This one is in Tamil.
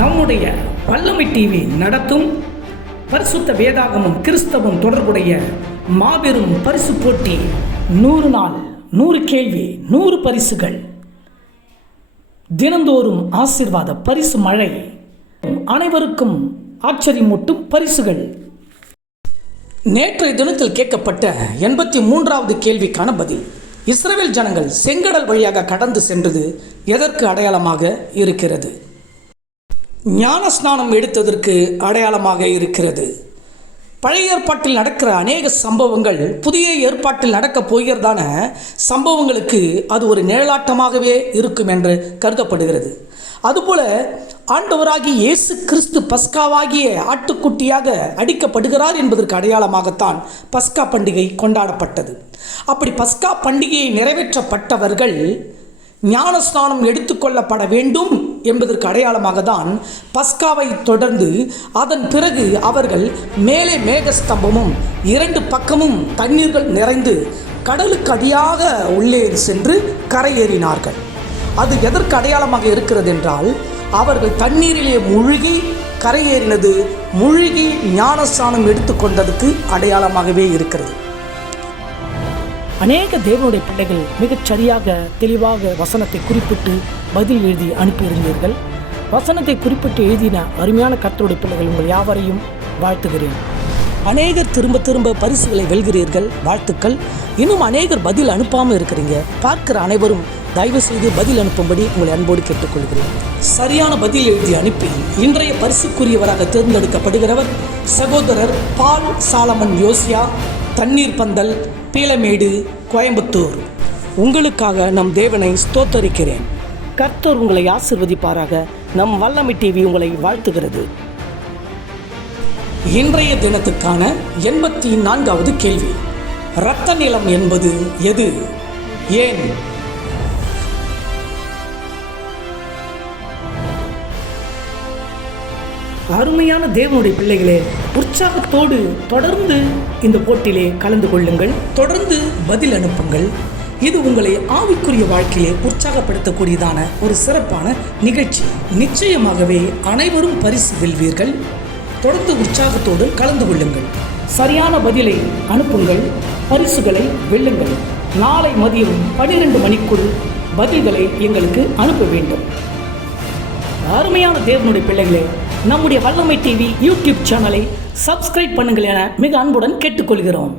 நம்முடைய வல்லமை டிவி நடத்தும் பரிசுத்த வேதாகமும் கிறிஸ்தவம் தொடர்புடைய மாபெரும் பரிசு போட்டி நூறு நாள் நூறு கேள்வி நூறு பரிசுகள். தினந்தோறும் ஆசீர்வாத பரிசு மழை. அனைவருக்கும் ஆச்சரியமூட்டும் பரிசுகள். நேற்றைய தினத்தில் கேட்கப்பட்ட எண்பத்தி மூன்றாவது கேள்விக்கான பதில். இஸ்ரேல் ஜனங்கள் செங்கடல் வழியாக கடந்து சென்றது எதற்கு அடையாளமாக இருக்கிறது? ஞான ஸ்நானம் எடுத்ததற்கு அடையாளமாக இருக்கிறது. பழைய ஏற்பாட்டில் நடக்கிற அநேக சம்பவங்கள் புதிய ஏற்பாட்டில் நடக்கப் போகிறதான சம்பவங்களுக்கு அது ஒரு நிழலாட்டமாகவே இருக்கும் என்று கருதப்படுகிறது. அதுபோல ஆண்டவராகி இயேசு கிறிஸ்து பஸ்காவாகிய ஆட்டுக்குட்டியாக அடிக்கப்படுகிறார் என்பதற்கு அடையாளமாகத்தான் பஸ்கா பண்டிகை கொண்டாடப்பட்டது. அப்படி பஸ்கா பண்டிகையை நிறைவேற்றப்பட்டவர்கள் ஞானஸ்நானம் எடுத்துக்கொள்ளப்பட வேண்டும் என்பதற்கு அடையாளமாக தான் பஸ்காவை தொடர்ந்து அதன் பிறகு அவர்கள் மேலே மேகஸ்தம்பமும் இரண்டு பக்கமும் தண்ணீர்கள் நிறைந்து கடலுக்கு அடியாக உள்ளே சென்று கரையேறினார்கள். அது எதற்கு அடையாளமாக இருக்கிறது என்றால் அவர்கள் தண்ணீரிலே முழுகி கரையேறினது முழுகி ஞானஸ்தானம் எடுத்துக்கொண்டதுக்கு அடையாளமாகவே இருக்கிறது. அநேக தேவனுடைய பிள்ளைகள் மிகச் சரியாக தெளிவாக வசனத்தை குறிப்பிட்டு பதில் எழுதி அனுப்பியிருந்தீர்கள். வசனத்தை குறிப்பிட்டு எழுதின அருமையான கத்தருடைய பிள்ளைகள் உங்கள் யாவரையும் வாழ்த்துகிறேன். அநேகர் திரும்ப திரும்ப பரிசுகளை வெல்கிறீர்கள். வாழ்த்துக்கள். இன்னும் அநேகர் பதில் அனுப்பாமல் இருக்கிறீங்க. பார்க்கிற அனைவரும் தயவு செய்து பதில் அனுப்பும்படி உங்களை அன்போடு கேட்டுக்கொள்கிறேன். சரியான பதில் எழுதி அனுப்பி இன்றைய பரிசுக்குரியவராக தேர்ந்தெடுக்கப்படுகிறவர் சகோதரர் பால் சாலமன் யோசியா தண்ணீர் பந்தல் பீலமேடு கோயம்புத்தூர். உங்களுக்காக நம் தேவனை ஸ்தோத்தரிக்கிறேன். கர்த்தர் உங்களை ஆசிர்வதிப்பாராக. நம் வல்லமை டிவி உங்களை வாழ்த்துகிறது. இன்றைய தினத்துக்கான எண்பத்தி நான்காவது கேள்வி. இரத்த நிலம் என்பது எது? ஏன்? அருமையான தேவனுடைய பிள்ளைகளே உற்சாகத்தோடு தொடர்ந்து இந்த போட்டியிலே கலந்து கொள்ளுங்கள். தொடர்ந்து பதில் அனுப்புங்கள். இது உங்களை ஆவிக்குரிய வாழ்க்கையிலே உற்சாகப்படுத்தக்கூடியதான ஒரு சிறப்பான நிகழ்ச்சி. நிச்சயமாகவே அனைவரும் பரிசு வெல்வீர்கள். தொடர்ந்து உற்சாகத்தோடு கலந்து கொள்ளுங்கள். சரியான பதிலை அனுப்புங்கள் பரிசுகளை வெல்லுங்கள். நாளை மதியம் பனிரெண்டு மணிக்குள் பதில்களை எங்களுக்கு அனுப்ப வேண்டும். அருமையான தேவனுடைய பிள்ளைகளே நம்முடைய வல்லமை டிவி யூடியூப் சேனலை சப்ஸ்கிரைப் பண்ணுங்கள் என மிக அன்புடன் கேட்டுக்கொள்கிறோம்.